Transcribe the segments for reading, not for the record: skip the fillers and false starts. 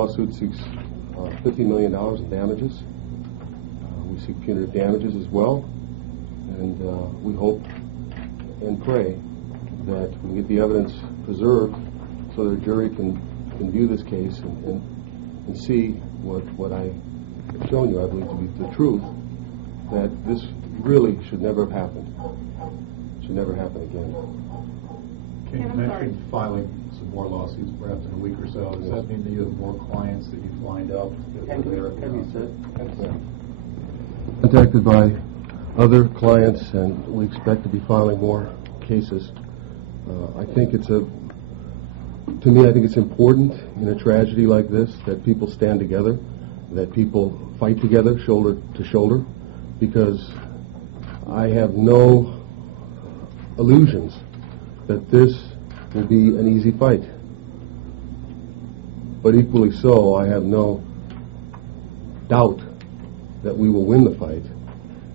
Lawsuit seeks $50 million in damages. We seek punitive damages as well, and we hope and pray that we get the evidence preserved so that a jury can view this case and see what I have shown you, I believe, to be the truth, that this really should never have happened. Should never happen again. Can you mention filing some more lawsuits perhaps in a week or so? Does that mean that you have more clients that you've lined up? Contacted by other clients, and we expect to be filing more cases. I think to me, I think it's important in a tragedy like this that people stand together, that people fight together, shoulder to shoulder, because I have no illusions that this will be an easy fight. But equally so, I have no doubt that we will win the fight,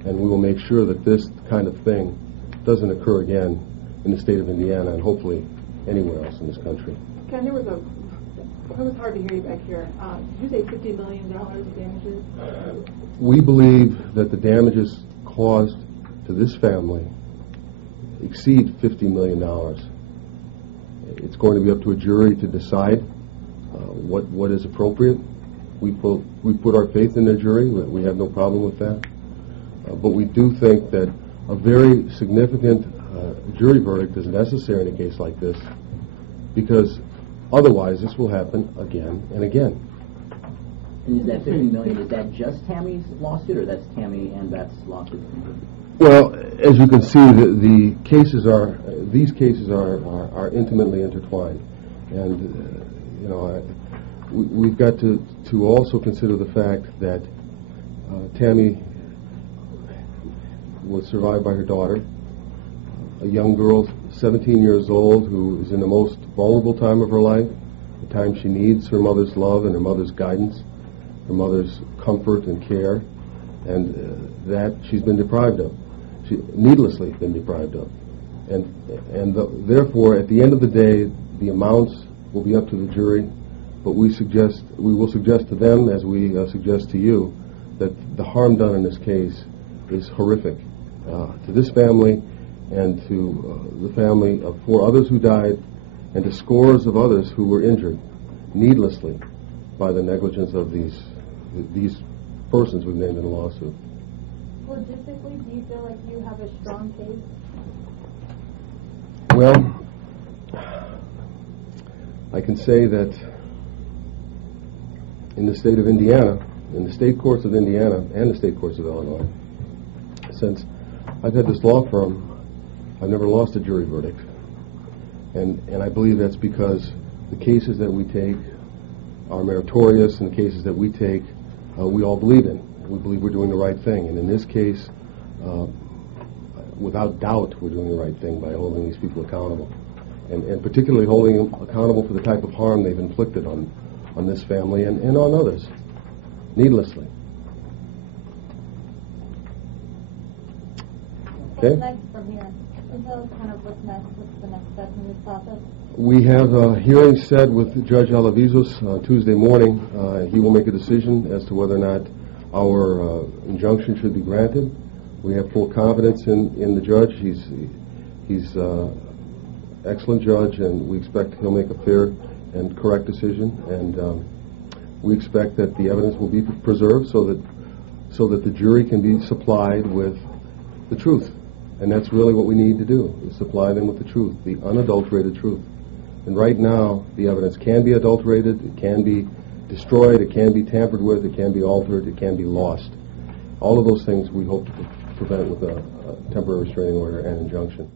and we will make sure that this kind of thing doesn't occur again in the state of Indiana, and hopefully anywhere else in this country. Ken, it was hard to hear you back here. Did you say $50 million in damages? We believe that the damages caused to this family exceed $50 million. It's going to be up to a jury to decide what is appropriate. We put our faith in the jury. We have no problem with that. But we do think that a very significant jury verdict is necessary in a case like this, because otherwise this will happen again and again. And is that $50 million, is that just Tammy's lawsuit, or that's Tammy and Beth's lawsuit? Well, as you can see, these cases are intimately intertwined, and we've got to also consider the fact that Tammy was survived by her daughter, a young girl, 17 years old, who is in the most vulnerable time of her life, the time she needs her mother's love and her mother's guidance, her mother's comfort and care, and that she's been deprived of. She needlessly been deprived of. Therefore, at the end of the day, the amounts will be up to the jury, but we will suggest to them, as we suggest to you, that the harm done in this case is horrific to this family and to the family of 4 others who died, and to scores of others who were injured needlessly by the negligence of these persons we've named in the lawsuit. Logistically, do you feel like you have a strong case? Well, I can say that in the state of Indiana, in the state courts of Indiana and the state courts of Illinois, since I've had this law firm, I've never lost a jury verdict. And I believe that's because the cases that we take are meritorious, and the cases that we take, we all believe in. We believe we're doing the right thing. And in this case, without doubt, we're doing the right thing by holding these people accountable. And particularly holding them accountable for the type of harm they've inflicted on this family and on others, needlessly. Okay? What's next from here? Can you tell us kind of what's next? What's the next step in this process? We have a hearing set with Judge Alavizos Tuesday morning. He will make a decision as to whether or not our injunction should be granted. We have full confidence in the judge. He's excellent judge, and we expect he'll make a fair and correct decision. And we expect that the evidence will be preserved so that the jury can be supplied with the truth. And that's really what we need to do, is supply them with the truth, the unadulterated truth. And right now, the evidence can be adulterated, it can be destroyed, it can be tampered with, it can be altered, it can be lost. All of those things we hope to prevent with a temporary restraining order and injunction.